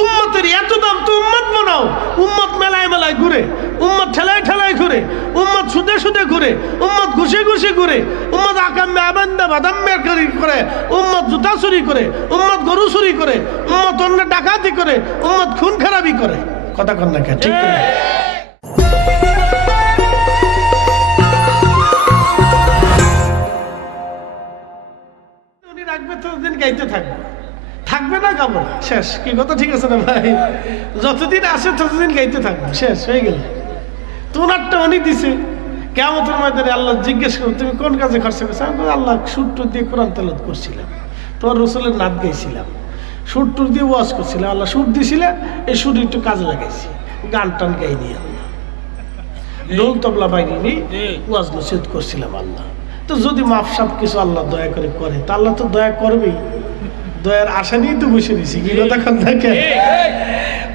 উম্মতের এত দাম তো উম্মত বানাও। উম্মত মেলায় মেলায় ঘুরে, উম্মত ঠেলায় ঠেলায় ঘুরে, উম্মত সুদে সুদে ঘুরে, উম্মত ঘুষে ঘুষে ঘুরে, উম্মত আকাম্মে আবান্দা বাদাম্মে করে, উম্মত জুতা চুরি করে, উম্মত গরু চুরি করে, উম্মত অন্য ডাকাতি করে, উম্মত খুন খারাপি করে। কথা কন না কে? ঠিক না? উনি রাখবে ততদিন গাইতে থাকবে, থাকবে না গাবো না, শেষ। কি কথা ঠিক আছে না ভাই? যতদিন আসে ততদিন গাইতে থাকবে, শেষ হয়ে গেল। তোনারটা উনি দিছে। কিয়ামতের ময়দানে আল্লাহ জিজ্ঞেস করবে তুমি কোন কাজে খরচ করছো? আমি বলি আল্লাহ সুরটুর দিয়ে কোরআন তেলাওয়াত করছিলাম, তোমার রসুলের নাচ গাইছিলাম, সুরটুর দিয়ে ওয়াজ করছিলাম, আল্লাহ সুর দিছিলে, এই সুর একটু কাজে লাগাইছি, গান টান গাইনি আল্লাহ, ঢোল তবলা বাইরে নিয়ে ওয়াজ নসিহত করছিলাম আল্লাহ। তো যদি মাফ সাফ কিছু আল্লাহ দয়া করে করে, তা আল্লাহ তো দয়া করবেই, দয়ার আশা নিয়েই তো বসে দিছি। কি কথা কন থাকে?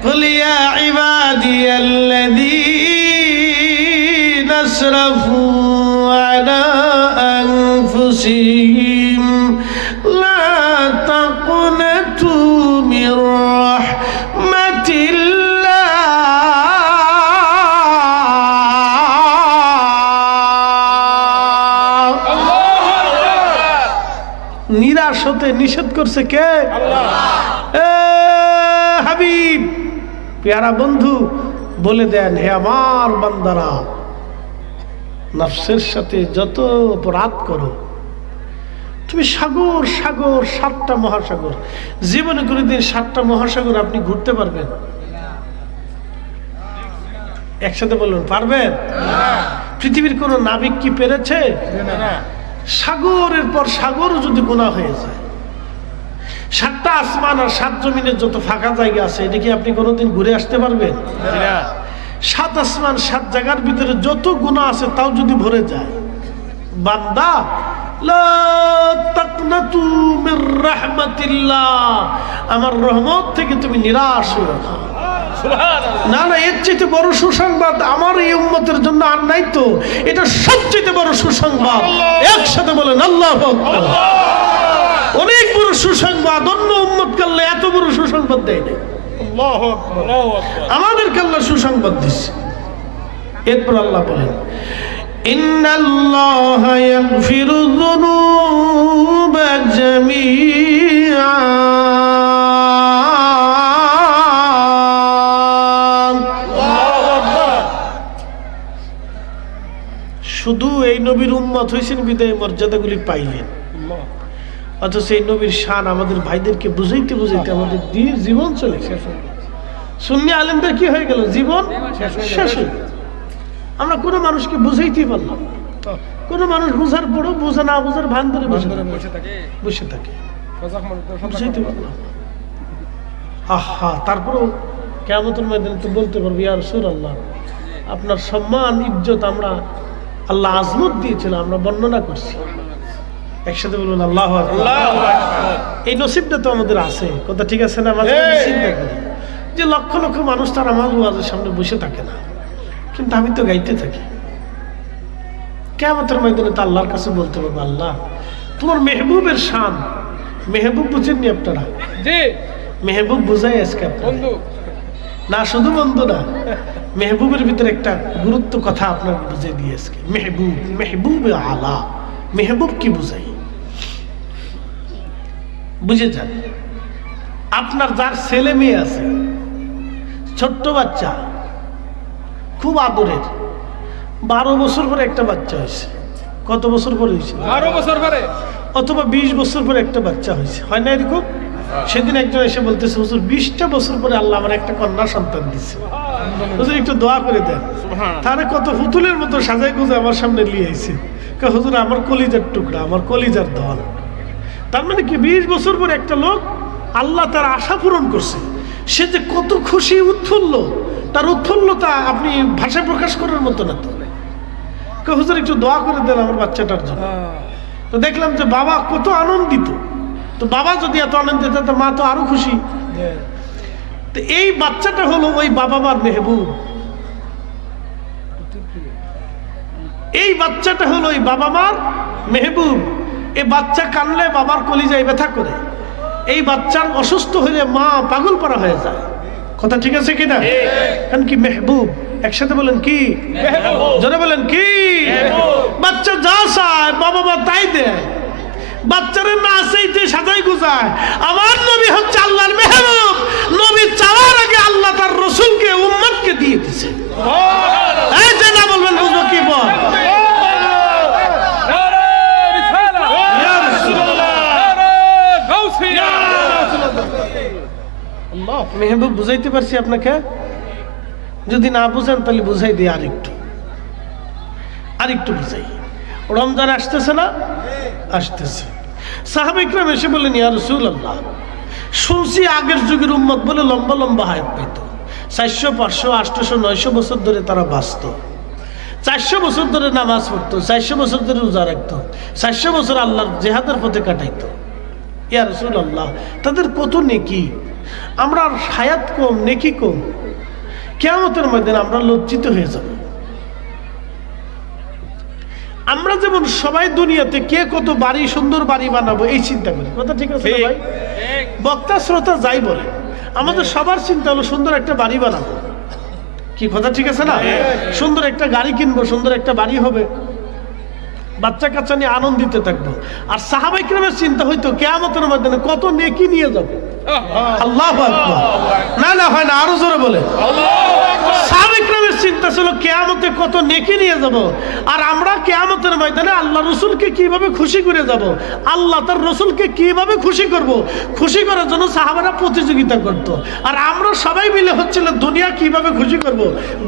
قل يا عبادي الذين اسرفوا على أنفسهم لا تقنطوا من رحمة الله নিরাশ হতে নিষেধ করছে কে? আল্লাহ। হাবিব প্যারা বন্ধু বলে দেন, হে আমার বান্দারা, নফসের সাথে যত অপরাধ করো, তুমি সাগর সাগর, 7টা মহাসাগর, জীবনে কোনোদিন 7টা মহাসাগর আপনি ঘুরতে পারবেন? একসাথে বলুন, পারবেন? পৃথিবীর কোন নাবিক কি পেরেছে? সাগরের পর সাগরও যদি গুনাহ হয়ে যায়, 7টা আসমান আর 7 জমিনের যত ফাঁকা জায়গা আছে, এটা কি আপনি কোনোদিন ঘুরে আসতে পারবেন? 7 আসমান 7 জায়গার ভিতরে যত গুনাহ আছে তাও যদি ভরে যায়, বান্দা লা তাকনাতু মির রাহমাতিল্লাহ, আমার রহমত থেকে তুমি নিরাশ হও না। না না, এর চেয়ে বড় সুসংবাদ আমার এই উম্মতের জন্য আর নাই তো। এটা সবচেয়ে বড় সুসংবাদ। একসাথে বলেন আল্লাহু আকবার। অনেক বড় সুসংবাদ, অন্য উম্মত কাল্লা এত বড় সুসংবাদ দেয় না। আল্লাহু আকবার। আমাদের কাল্লা সুসংবাদ দিচ্ছে। এরপর আল্লাহ বলেন, ইন্নাল্লাহা ইয়াগফিরু যুনুবা জামিআ, শুধু এই নবীর উম্মত হয়েছেন বিদায় মর্যাদাগুলি পাইলেন, অথচ এই নবীর শান আমাদের ভাইদেরকে বুঝাইতে বুঝাইতে আমাদের জীবন চলে শেষ হয়ে গেল। সুন্নি আলেমদের কি হয়ে গেল? জীবন শেষ হয়ে গেল। আমরা কোনো মানুষকে বুঝাইতেই পারলাম, কোনো মানুষ বুঝার পরও বোঝা না বোঝার ভান ধরে বসে থাকে, বুঝাইতে পারলাম। আহা, তারপরেও কিয়ামতের ময়দানে তো বলতে পারবো, ইয়া রাসূলুল্লাহ, আপনার সম্মান ইজ্জত আমরা আল্লাহ আজমত দিয়েছিল, আমরা বর্ণনা করছি। একসাথে বলুন আল্লাহু আকবার। এই নসিবটা তো আমাদের আছে, কথা ঠিক আছে না? আমাদের চিন্তা করি যে লক্ষ লক্ষ মানুষ তার আমার ওয়াজের সামনে বসে থাকে না, কিন্তু আমি তো গাইতে থাকি। কিয়ামতের ময়দানে তো আল্লাহর কাছে বলতে পারবো, আল্লাহ তোমার মেহবুবের শান। মেহবুব বুঝেননি আপনারা? মেহবুব বুঝাই আজকে আপনারা না, শুধু বন্ধু না, মেহবুবের ভিতরে একটা গুরুত্ব কথা আপনার বুঝে দিয়ে আজকে। মেহবুব, মেহবুব আলা, মেহবুব কি বুঝাই বুঝে যান। আপনার যার ছেলে মেয়ে আছে, ছোট্ট বাচ্চা, খুব আদরের, 12 বছর পরে একটা বাচ্চা হয়েছে। কত বছর পরে হয়েছে? 12 বছর পরে, অথবা 20 বছর পরে একটা বাচ্চা হয়েছে, হয় না এরকম? সেদিন একজন এসে বলতেছে, হুজুর 20টা বছর পরে আল্লাহ আমার একটা কন্যা সন্তান দিচ্ছে, হুজুর একটু দোয়া করে দেন। তাহলে কত পুতুলের মতো সাজাই গুজে আমার সামনে নিয়ে আইছে, হুজুর আমার কলিজার টুকরা, আমার কলিজার ধন। তার মানে কি 20 বছর পরে একটা লোক আল্লাহ তার আশা পূরণ করছে, সে যে কত খুশি, উৎফুল্ল, তার উৎফুল্লতা আপনি ভাষায় প্রকাশ করার মতো না। তো হুজুর একটু দোয়া করে দেন আমার বাচ্চাটার জন্য। তো দেখলাম যে বাবা কত আনন্দিত। তো বাবা যদি এত আনন্দিত, তো মা তো আরো খুশি। তো এই বাচ্চাটা হলো ওই বাবা মার মেহবুব। এই বাচ্চাটা হলো ওই বাবা মার মেহবুব। এই বাচ্চা কানলে বাবার কলিজায় ব্যথা করে, এই বাচ্চার অসুস্থ হলে মা পাগল পারা হয়ে যায়। কথা ঠিক আছে কিনা? কারণ কি মেহবুব, একসাথে বলেন কি জোরে বলেন কি? বাচ্চা যা চায় বাবা মা তাই দেয়, বাচ্চারা না চাইতে সাজাই গুজায়। আমার নবী হচ্ছে আল্লাহর মেহবুব, নবী চাওয়ার আগে আল্লাহ তার রসুলকে উম্মতকে দিয়ে দিছে। এই যে না বলবেন বুঝবো কি বল? মেহবুব বুঝাইতে পারছি আপনাকে? যদি না বুঝেন তাহলে বুঝাই দিই আরেকটু বুঝাই। রমজান আসতেছে না? আসতেছে। সাহাবা ইকরাম এসে বললেন, ইয়া রাসূলুল্লাহ, শুনছি আগের যুগের উম্মত বলে লম্বা লম্বা হায়াত পাইত, 400 500 800 900 বছর ধরে তারা বাঁচত, 400 বছর ধরে নামাজ পড়তো, 400 বছর ধরে রোজা রাখতো, 400 বছর আল্লাহর জিহাদের পথে কাটাইতো। ইয়া রাসূলুল্লাহ, তাদের কত নেকি, আমরা হায়াত কম, নেকি কম, কিয়ামতের ময়দানে আমরা লজ্জিত হয়ে যাব। আমরা যেমন সবাই দুনিয়াতে কে কত বাড়ি, সুন্দর বাড়ি বানাবো এই চিন্তা করি। কথা ঠিক আছে ভাই? বক্তা শ্রোতা যাই বলে, আমাদের সবার চিন্তা হলো সুন্দর একটা বাড়ি বানাবো। কি কথা ঠিক আছে না? সুন্দর একটা গাড়ি কিনবো, সুন্দর একটা বাড়ি হবে, বাচ্চা কাচ্চা নিয়ে আনন্দিত থাকবো। আর সাহাবা ইকরামের চিন্তা হইতো কিয়ামতের ময়দানে কত নেকি নিয়ে যাবো। আল্লাহু আকবার। না হয় না, আরো জোরে বলে। সাহাবা ইকরামের চিন্তা ছিল কিয়ামতে কত নেকি নিয়ে যাব, আর আমরা কিয়ামতের ময়দানে আল্লাহ রসুলকে কিভাবে খুশি করে যাব, আল্লাহ তার রসুলকে কিভাবে খুশি করব, খুশি করার জন্য সাহাবারা প্রতিযোগিতা করত। আর আমরা সবাই মিলে হচ্ছিল দুনিয়া কিভাবে খুশি করব,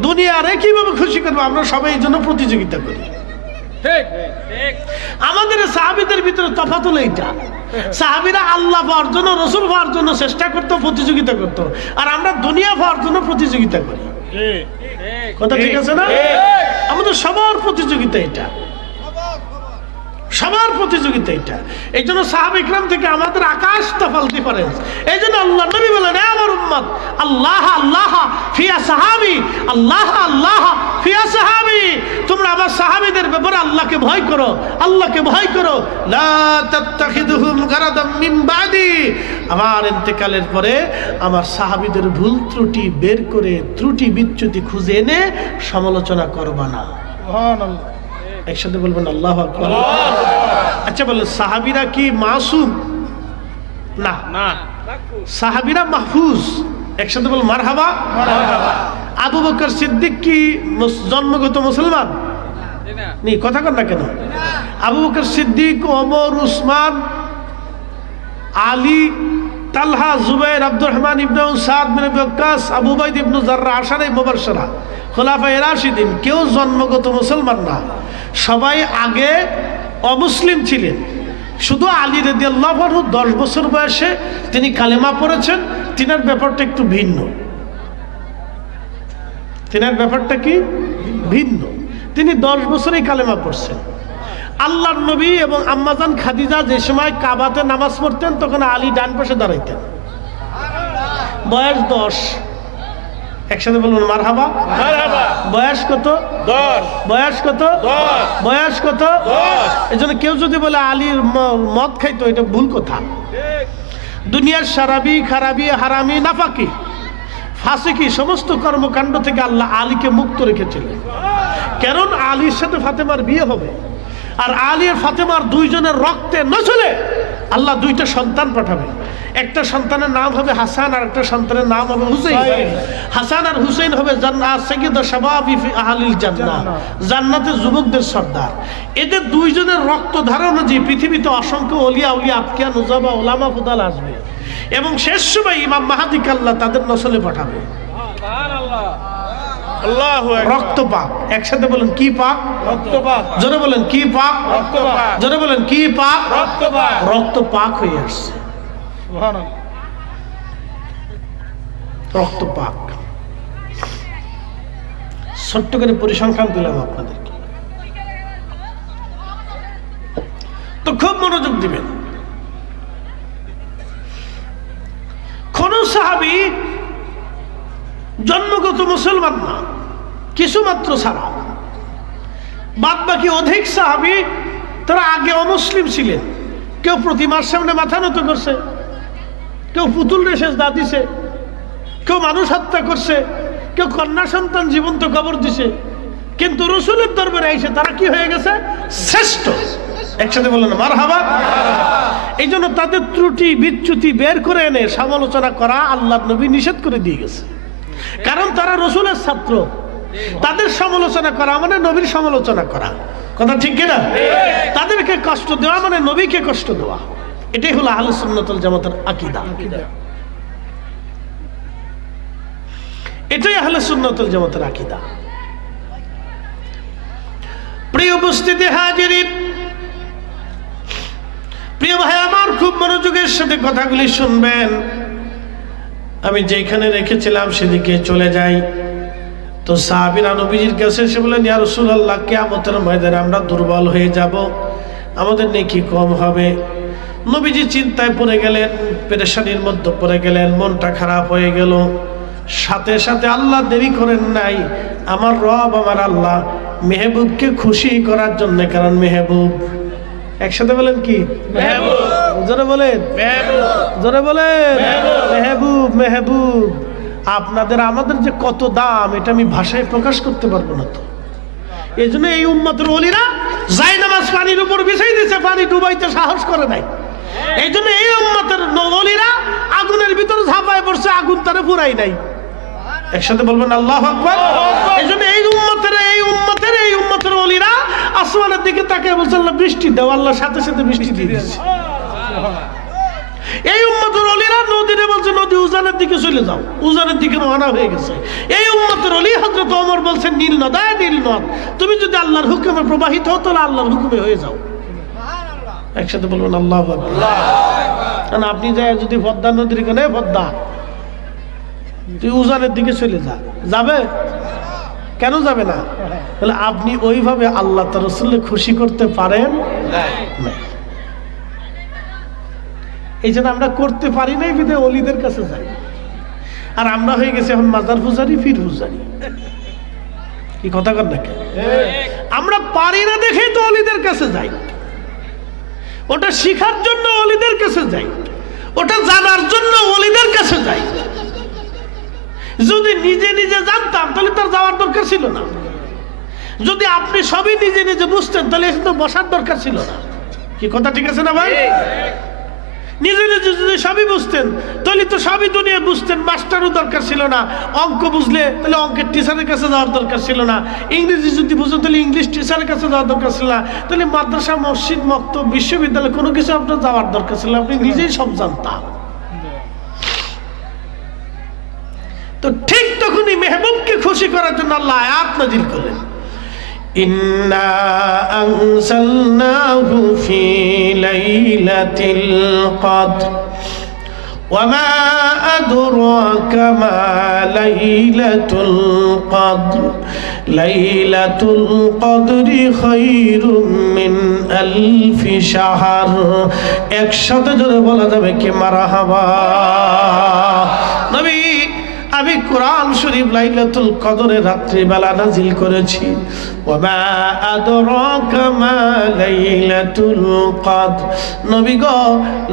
দুনিয়ারে কিভাবে খুশি করব, আমরা সবাই এই জন্য প্রতিযোগিতা করি। আমাদের সাহাবীদের ভিতরে তফাৎ হলো এইটা। সাহাবীরা আল্লাহ পাওয়ার জন্য, রসুল পাওয়ার জন্য চেষ্টা করতো, প্রতিযোগিতা করতো, আর আমরা দুনিয়া পাওয়ার জন্য প্রতিযোগিতা করি। কথা ঠিক আছে না? আমাদের সবার প্রতিযোগিতা এটা, সবার প্রতিযোগিতা এটা। এই জন্য সাহাবা ইকরাম থেকে আমাদের আকাশ তফাল ডিফারেন্স। এই জন্য আল্লাহ নবী বলেন, আমার উম্মত আল্লাহ আল্লাহ ফিয়া সাহাবি, আল্লাহ আল্লাহ ফিয়া সাহাবি, তোমরা আমার সাহাবীদের ব্যাপারে আল্লাহকে ভয় করো, আল্লাহকে ভয় করো। লা তাত্তাখিদুহুম গারাদাম মিন বাদি, আমার ইন্তেকালের পরে আমার সাহাবীদের ভুল ত্রুটি বের করে, ত্রুটি বিচ্যুতি খুঁজে এনে সমালোচনা করবা না। সুবহানাল্লাহ। একসাথে বলবেন আল্লাহু আকবার। আচ্ছা বলেন, সাহাবীরা কি মাসুম? না, সাহাবীরা মাহফুজ। একসাথে বল মারহাবা। আবু বকর সিদ্দিক কি জন্মগত মুসলমান? নি কথা কর না কেন? আবু বকর সিদ্দিক, ওমর, উসমান, আলী, তালহা, জুবাইর, আব্দুর রহমান ইবনে সাদ বিন ওয়াক্কাস, আবু উবাইদা ইবনে জাররাহ, আশারে মুবাশশারা, খোলাফায়ে রাশিদিন, কেউ জন্মগত মুসলমান না, সবাই আগে অমুসলিম ছিলেন। শুধু আলী রাদিয়াল্লাহু আনহু 10 বছর বয়সে তিনি কালেমা পড়েছেন। তিনার ব্যাপারটা একটু ভিন্ন। তিনার ব্যাপারটা কি ভিন্ন? তিনি 10 বছরেই কালেমা পড়ছেন। আল্লাহর নবী এবং আম্মাজান খাদিজা যে সময় কাবাতে নামাজ পড়তেন, তখন আলী ডান পাশে দাঁড়াইতেন। বয়স 10। একসাথে বলুন মারহাবা। বয়স কত? 10। বয়স কত? 10। বয়স কত? 10। এজন্য কেউ যদি বলে আলীর মদ খাইতো, এটা ভুল কথা। দুনিয়ার সারাবি, খারাবি, হারামি, নাফাকি, ফাসিকি সমস্ত কর্মকাণ্ড থেকে আল্লাহ আলীকে মুক্ত রেখেছিলেন। কারণ আলীর সাথে ফাতেমার বিয়ে হবে, আর আলী আর ফাতেমার দুইজনের রক্তে নচলে আল্লাহ 2টা সন্তান পাঠাবে। একটা সন্তানের নাম হবে হাসান, আর একটা সন্তানের নাম হবে হুসাইন। হাসান আর হুসাইন হবে সাইয়্যিদু শাবাবি ফি আহলিল জান্নাহ, জান্নাতের যুবকদের সর্দার। এদের দুইজনের রক্ত ধারণ যে পৃথিবীতে অসংখ্য ওলিয়া, আতকিয়া, নুজাবা, ওলামা ফুদাল আসবে, এবং শেষ সময় ইমাম মাহদিকে আল্লাহ তাদের নসলে পাঠাবে। রক্ত পাক। একসাথে বলেন কি পাক? রক্ত পাক। জোরে বলেন কি পাক? রক্ত পাক। জোরে বলেন কি পাক? রক্ত পাক। রক্ত পাক হয়ে আসছে। সুবহানাল্লাহ। রক্ত পাক। ছোট্ট করে পরিসংখ্যান দিলাম আপনাদেরকে, তো খুব মনোযোগ দিবেন। কোন সাহাবী জন্মগত মুসলমান না, কিছু মাত্র ছাড়া। বাদ বাকি অধিক সাহাবী তারা আগে অমুসলিম ছিলেন। কেউ প্রতিমার সামনে মাথা নত করছে, কেউ পুতুল রে সেজদা দিছে, কেউ মানুষ হত্যা করছে, কেউ কন্যা সন্তান জীবন্ত কবর দিছে, কিন্তু রসুলের দরবারে এসে তারা কি হয়ে গেছে? শ্রেষ্ঠ। একসাথে বললেন মারহাবা। এই জন্য তাদের ত্রুটি বিচ্যুতি বের করে এনে সমালোচনা করা আল্লাহর নবী নিষেধ করে দিয়ে গেছে, কারণ তারা রসুলের ছাত্র। তাদের সমালোচনা করা মানে নবীর সমালোচনা করা, কথা ঠিক কিনা? তাদেরকে কষ্ট দেওয়া মানে নবীকে কষ্ট দেওয়া। এটাই হলো আহলে সুন্নাত ওয়াল জামাতের আকীদা। এটাই আহলে সুন্নাত ওয়াল জামাতের আকীদা। প্রিয় উপস্থিতি হাজিরিন, প্রিয় ভাই আমার, খুব মনোযোগের সাথে কথাগুলি শুনবেন। আমি যেখানে রেখেছিলাম সেদিকে চলে যাই। তো সাহাবীরা নবীজির কাছে এসে বলেন, ইয়া রাসূলুল্লাহ, কিয়ামতের ময়দানে আমরা দুর্বল হয়ে যাব, আমাদের নেকি কম হবে। নবীজি চিন্তায় পড়ে গেলেন, পেরেশানির মধ্যে পড়ে গেলেন, মনটা খারাপ হয়ে গেল। সাথে সাথে আল্লাহ দেরি করেন নাই, আমার রব আমার আল্লাহ মেহবুবকে খুশি করার জন্য, কারণ মেহবুব, একসাথে বলেন কি? মেহবুব। জোরে বলেন মেহবুব, জোরে বলেন মেহবুব। মেহবুব আপনাদের আমাদের যে কত দাম, এটা আমি ভাষায় প্রকাশ করতে পারবো না। তো এই জন্য এই উম্মতের ওলিরা জায়নামাজ পানির উপর বিছাই দিয়েছে, পানি ডুবাইতে সাহস করে নাই। এই জন্য এই উম্মতের ওলিরা আগুনের ভিতরে ঝাঁপায় পড়ছে, আগুন তারা পুরাই নাই। একসাথে বলবেন আল্লাহু আকবার। এই জন্য এই উম্মতের ওলিরা আসমানের দিকে তাকিয়ে বলছে, আল্লাহ বৃষ্টি দাও, আল্লাহ সাথে সাথে বৃষ্টি দিয়ে দিচ্ছে। এই উম্মতের ওলিরা নদীরে বলছে, নদী উজানের দিকে চলে যাও, উজানের দিকে রওনা হয়ে গেছে। এই উম্মতের ওলি হযরত ওমর বলছেন, নীল নদ, নীল নদ, তুমি যদি আল্লাহর হুকুমে প্রবাহিত হও তাহলে আল্লাহর হুকুমে হয়ে যাও। একসাথে বলবেন আল্লাহু আকবার। কারণ আপনি যায় যদি পদ্মা নদীর কানে, পদ্মা তুই উজানের দিকে চলে যাবে? কেন যাবে না? তাহলে আপনি ওইভাবে আল্লাহ তার রাসূলকে খুশি করতে পারেন না। এই জন্য আমরা করতে পারি নাই, বিধায় ওলিদের কাছে যাই। আর আমরা হয়ে গেছি এখন মাজার পূজারি, পীর পূজারি। কি কথা কর নাকি? আমরা পারি না দেখেই তো ওলিদের কাছে যাই। ওটা শিখার জন্য ওলিদের কাছে যাই, ওটা জানার জন্য ওলিদের কাছে যাই। যদি নিজে নিজে জানতাম তাহলে তার যাওয়ার দরকার ছিল না। যদি আপনি সবই নিজে নিজে বুঝতেন তাহলে তো বসার দরকার ছিল না। কি কথা ঠিক আছে না ভাই? নিজে নিজে যদি সবই বুঝতেন তাহলে তো সবই দুনিয়া বুঝতেন, মাস্টারও দরকার ছিল না। অঙ্ক বুঝলে তাহলে অঙ্কের টিচারের কাছে যাওয়ার দরকার ছিল না। ইংরেজি যদি বুঝতেন তাহলে ইংলিশ টিচারের কাছে যাওয়ার দরকার ছিল না। তাহলে মাদ্রাসা, মসজিদ, মক্তব, বিশ্ববিদ্যালয় কোনো কিছু আপনার যাওয়ার দরকার ছিল না। আপনি নিজেই সব জানতাম। তো ঠিক তখনই মেহবুবকে খুশি করার জন্য আল্লাহ আয়াত নাযিল করলেন, ইন্না আনজালনাহু ফি লাইলাতিল কদর ওয়া মা আদরাকা মা লাইলাতুল কদর লাইলাতুল কদরি খায়রুম মিন আলফি শাহর। একসাথে জোরে বলা যাবে কি মারহাবা। নবী, আমি কোরআন শরীফ লাইলাতুল কদরের রাত্রিবেলা নাজিল করেছি। ওয়া আদরাকা মা লাইলাতুল কদর। নবী গো,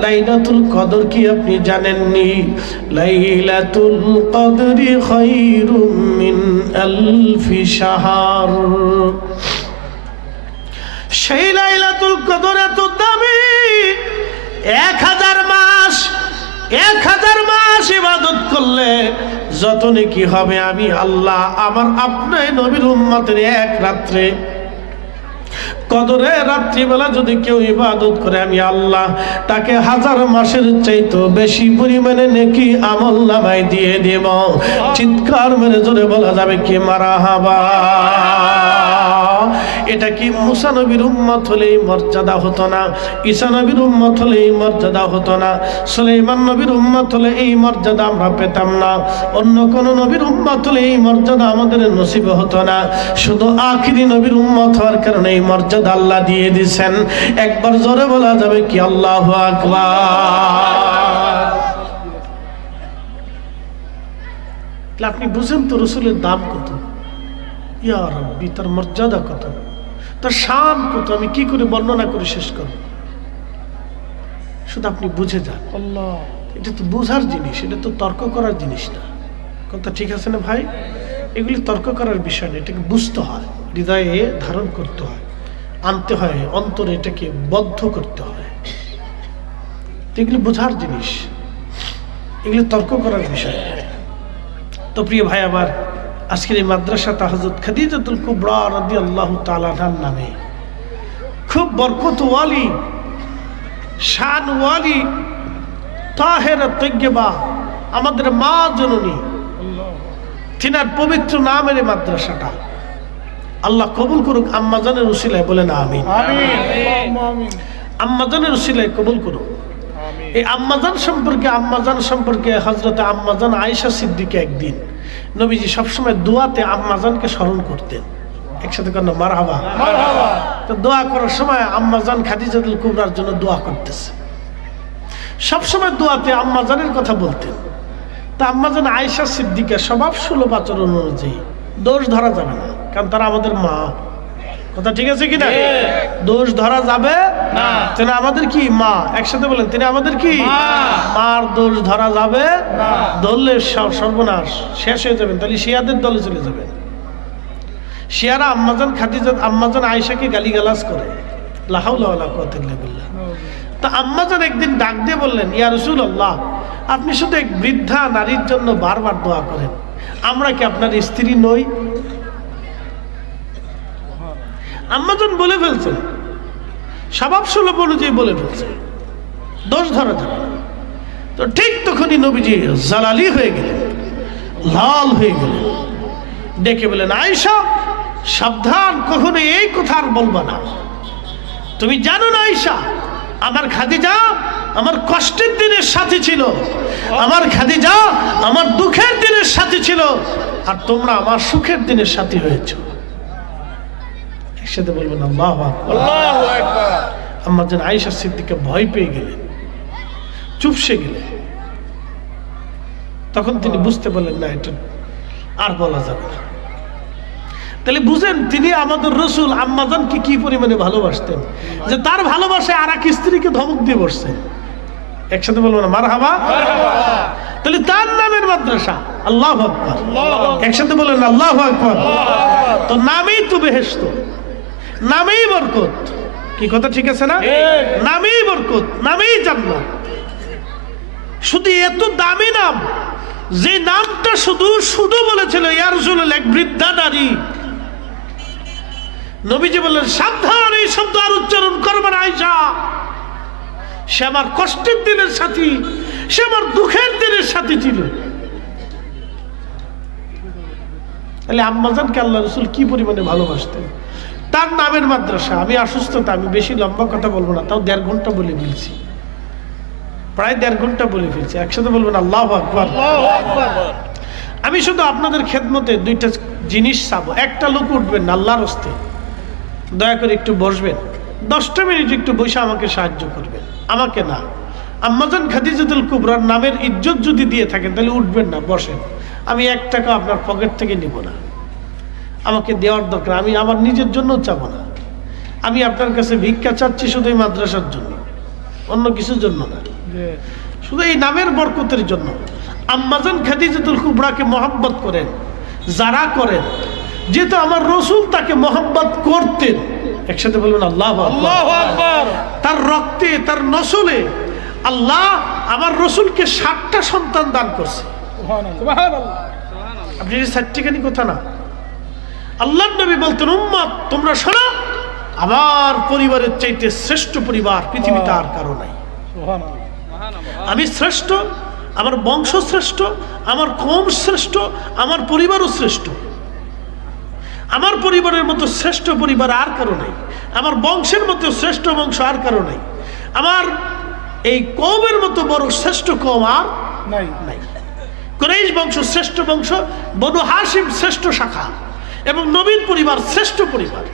লাইলাতুল কদর কি আপনি জানেননি? লাইলাতুল কদরি খায়রুম মিন আলফি শাহর। সেই লাইলাতুল কদর এত দামি, 1000 মাস, 1000 মাস ইবাদত করলে যত নেকি হবে আমি আল্লাহ আমার আপনার নবীর উম্মতের এক রাত্রে কদরে রাত্রিবেলা যদি কেউ ইবাদত করে আমি আল্লাহ তাকে 1000 মাসের চাইতে বেশি পরিমাণে নেকি আমল নামায় দিয়ে দেব। চিৎকার মেরে জোরে বলা যাবে কি মারহাবা। এটা কি মুসা নবীর উম্মত হলে এই মর্যাদা হতো না? ঈসা নবীর উম্মত হলে এই মর্যাদা হতো না? সুলাইমান নবীর উম্মত হলে এই মর্যাদা আমরা পেতাম না? অন্য কোন নবীর উম্মত হলে এই মর্যাদা আমাদের নসিব হতো না? শুধু আখিরি নবীর উম্মত হওয়ার কারণে এই মর্যাদা আল্লাহ দিয়ে দিয়েছেন। একবার জোরে বলা যাবে কি আল্লাহু আকবার। আপনি বুঝেন তো রসুলের দাম কত, ইয়া রাব্বি, তার মর্যাদা কত, তার শান কত, আমি কি করে বর্ণনা করে শেষ করব? শুধু আপনি বুঝে যান। এটা তো বোঝার জিনিস, এটা তো তর্ক করার জিনিস না। কথা ঠিক আছে না ভাই? এগুলি তর্ক করার বিষয় না, এটাকে বুঝতে হয়, হৃদয়ে ধারণ করতে হয়, আনতে হয়, অন্তরে এটাকে বদ্ধ করতে হয়। এগুলি বোঝার জিনিস, এগুলি তর্ক করার বিষয়। তো প্রিয় ভাই, আবার আজকের এই মাদ্রাসাটা হযরত খাদিজাতুল কুবরা রাদিয়াল্লাহু তাআলা আনহার নামে খুব বরকতওয়ালি, শানওয়ালি, তাহেরা তৈয়বা, আমাদের মা জননী, তিনার পবিত্র নামের মাদ্রাসাটা আল্লাহ কবুল করুক। আম্মাজানের উসিলায় বলেন আমিন। আম্মাজানের উসিলায় কবুল করুক। এই আম্মাজান সম্পর্কে হযরত আম্মাজান আয়েশা সিদ্দিকা একদিন নবীজি সবসময় দোয়াতে আম্মাজানকে স্মরণ করতেন। একসাথে করেন মারহাবা। তো দোয়া করার সময় আম্মাজান খাদিজাতুল কুবরার জন্য দোয়া করতেছে, সবসময় দোয়াতে আম্মাজানের কথা বলতেন। তা আম্মাজান আয়েশা সিদ্দিকা স্বভাব সুলভ আচরণ অনুযায়ী দোষ ধরা যাবে না, কারণ তারা আমাদের মা। কথা ঠিক আছে কিনা? দোষ ধরা যাবে না, তিনি আমাদের কি মা। একসাথে বলেন, তিনি আমাদের কি মার। দোষ ধরা যাবে না, ধরলে সর্বনাশ, শেষ হয়ে যাবেন। তাহলে শিয়াদের দলে চলে যাবেন। শিয়ারা আম্মাজান আয়েশাকে গালিগালাজ করে, লা হাওলা ওয়ালা কুওয়াতা ইল্লা বিল্লাহ। তা আম্মাজান একদিন ডাক দিয়ে বললেন, ইয়া রাসূলুল্লাহ, আপনি শুধু এক বৃদ্ধা নারীর জন্য বারবার দোয়া করেন, আমরা কি আপনার স্ত্রী নই? আম্মাজান বলে ফেলছেন, স্বভাব সুলভ অনুযায়ী বলে ফেলছেন, দোষ ধরা যাবে না। তো ঠিক তখনই নবীজি জালালি হয়ে গেলেন, লাল হয়ে গেলেন, ডেকে বলেন, আয়েশা সাবধান, কখনো এই কথা আর বলবা না। তুমি জানো না আয়েশা, আমার খাদিজা আমার কষ্টের দিনের সাথী ছিল, আমার খাদিজা আমার দুঃখের দিনের সাথী ছিল, আর তোমরা আমার সুখের দিনের সাথী হয়েছো। একসাথে বলবেন আল্লাহু আকবার। আল্লাহু আকবার। আম্মাজান আয়েশা সিদ্দিকা ভয় পেয়ে গেলেন, চুপসে গেলেন। তখন তিনি বুঝতে পারলেন না, এটা আর বলা যাবে না। তাহলে বুঝেন, তিনি আমাদের রসুল আম্মাজানকে কি পরিমাণে ভালোবাসতেন, যে তার ভালোবাসায় আর এক স্ত্রীকে ধমক দিয়ে বসছেন। একসাথে বলবো না মারহাবা। তাহলে তার নামের মাদ্রাসা, আল্লাহু আকবার। একসাথে বলেন আল্লাহু আকবার। তো নামেই তো বেহেশত, নামেই বরকত। কি কথা ঠিক আছে না? নামেই বরকত, নামেই জান্নাত। শুধু এত দামি নাম, যে নামটা শুধু বলেছিল ইয়া রাসূলুল্লাহ এক বৃদ্ধা নারী, নবীজি বললেন সাবধান, এই শব্দ আর উচ্চারণ করবে না আয়েশা। সে আমার কষ্টের দিনের সাথী, সে আমার দুঃখের দিনের সাথী ছিল। তাহলে আম্মাজানকে আল্লাহ রাসূল কি পরিমাণে ভালোবাসতেন। তার নামের মাদ্রাসা। আমি অসুস্থতা, আমি বেশি লম্বা কথা বলবো না, তাও 1.5 ঘন্টা বলে ফেলছি, প্রায় 1.5 ঘন্টা বলে ফেলছি। একসাথে বলবেন আল্লাহু আকবার। আমি শুধু আপনাদের খেদমতে 2টা জিনিস চাবো। একটা লোক উঠবেন না, আল্লাহর হস্তে দয়া করে একটু বসবেন, 10টা মিনিট একটু বসে আমাকে সাহায্য করবেন, আমাকে না। আম্মাজান খাদিজাতুল কুবরার নামের ইজ্জত যদি দিয়ে থাকেন তাহলে উঠবেন না, বসেন। আমি 1 টাকা আপনার পকেট থেকে নিব না, আমাকে দেওয়ার দরকার, আমি আমার নিজের জন্য চাবো না। আমি আপনার কাছে ভিক্ষা চাচ্ছি শুধু এই মাদ্রাসার জন্য, অন্য কিছুর জন্য না, শুধু এই নামের বরকতের জন্য। আম্মাজান খাদিজাতুল কুবরাকে মহব্বত করেন যারা করেন, যেহেতু আমার রসুল তাকে মহব্বত করতেন। একসাথে বলবেন আল্লাহু আকবার। তার রক্তে, তার নসলে আল্লাহ আমার রসুলকে 7টা সন্তান দান করছে। আপনি 7টিখানি কথা না, আল্লাহর নবী বলতেন, উম্মত তোমরা শোনো, আমার পরিবারের চাইতে শ্রেষ্ঠ পরিবার পৃথিবীতে আর কারো নাই। আমি শ্রেষ্ঠ, আমার বংশ শ্রেষ্ঠ, আমার কওম শ্রেষ্ঠ, আমার পরিবারও শ্রেষ্ঠ। আমার পরিবারের মতো শ্রেষ্ঠ পরিবার আর কারো নাই, আমার বংশের মতো শ্রেষ্ঠ বংশ আর কারো নাই, আমার এই কওমের মতো বড় শ্রেষ্ঠ কওম আর নাই। কুরাইশ বংশ শ্রেষ্ঠ বংশ, বনু হাশিম শ্রেষ্ঠ শাখা, এবং নবীর পরিবার শ্রেষ্ঠ পরিবার।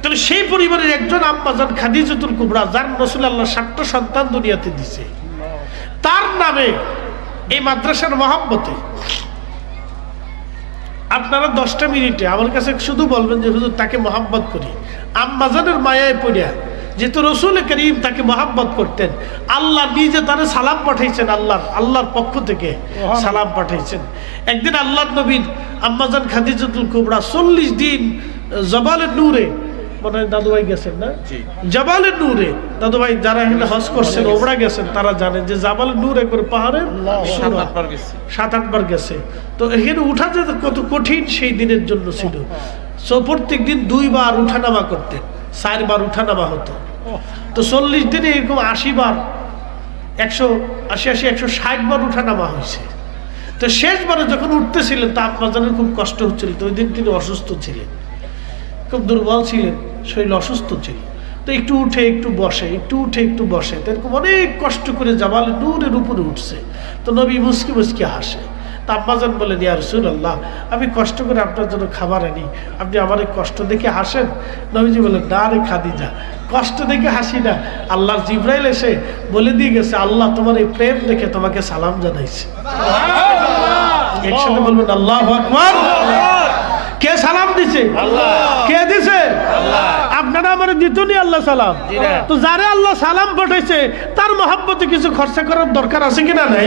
তাহলে সেই পরিবারের একজন আম্মাজান খাদিজাতুল কুবরা, যার রাসূল আল্লাহ 7টা সন্তান দুনিয়াতে দিছে, তার নামে এই মাদ্রাসার মহব্বতে আপনারা 10টা মিনিটে আমার কাছে শুধু বলবেন যে হুজুর তাকে মহব্বত করি, আম্মাজানের মায়ায় পড়িয়া যেহেতু রসুল করিম তাকে মহাব্বত করতেন, আল্লাহ নিজে তারে সালাম পাঠাইছেন, আল্লাহর পক্ষ থেকে সালাম পাঠাইছেন। একদিন আল্লাহ নবীর আম্মাজান খাদিজাতুল কুবরা 40 দিন জবালের নূরে, মনে হয় দাদুভাই গেছেন না, জাবালের নূরে, দাদুভাই যারা এখানে হজ করছেন ওমরা গেছেন তারা জানেন যে জাবালের নূর একবার পাহাড়ের 7-8 বার গেছে। তো এখানে উঠা যে কত কঠিন সেই দিনের জন্য ছিল। সো প্রত্যেক দিন 2 বার উঠানামা করতেন, 4 বার উঠানামা হতো। তো 40 দিনে এরকম 80 বার, 160 বার উঠানামা হয়েছে। তো শেষবারে যখন উঠতেছিলেন তা আম্মাজানের খুব কষ্ট হচ্ছিল। তো ওই দিন তিনি অসুস্থ ছিলেন, খুব দুর্বল ছিলেন, শরীর অসুস্থ ছিল। তো একটু উঠে একটু বসে, একটু উঠে একটু বসে, এরকম অনেক কষ্ট করে জাবালে নূরের উপরে উঠছে। তো নবী মুসকি মুসকি হাসে। তা আম্মাজান বলেন, ইয়া রাসূলুল্লাহ, আমি কষ্ট করে আপনার জন্য খাবার আনি, আপনি আমার এই কষ্ট দেখে হাসেন? নবীজি বলেন, না রে খাদিজা, কষ্ট দেখে হাসি না, আল্লাহর জিবরাইল এসে বলে দিয়ে গেছে আল্লাহ তোমার এই প্রেম দেখে তোমাকে সালাম জানাইছে। একসাথে বলবেন আল্লাহু আকবার। কে সালাম দিছে? আল্লাহ। কে দিছে? আল্লাহ। আপনারা আমার দিতনি আল্লাহ সালাম। তো যারে আল্লাহ সালাম পাঠাইছে তার মহব্বতে কিছু খরচা করার দরকার আছে কিনা নাই?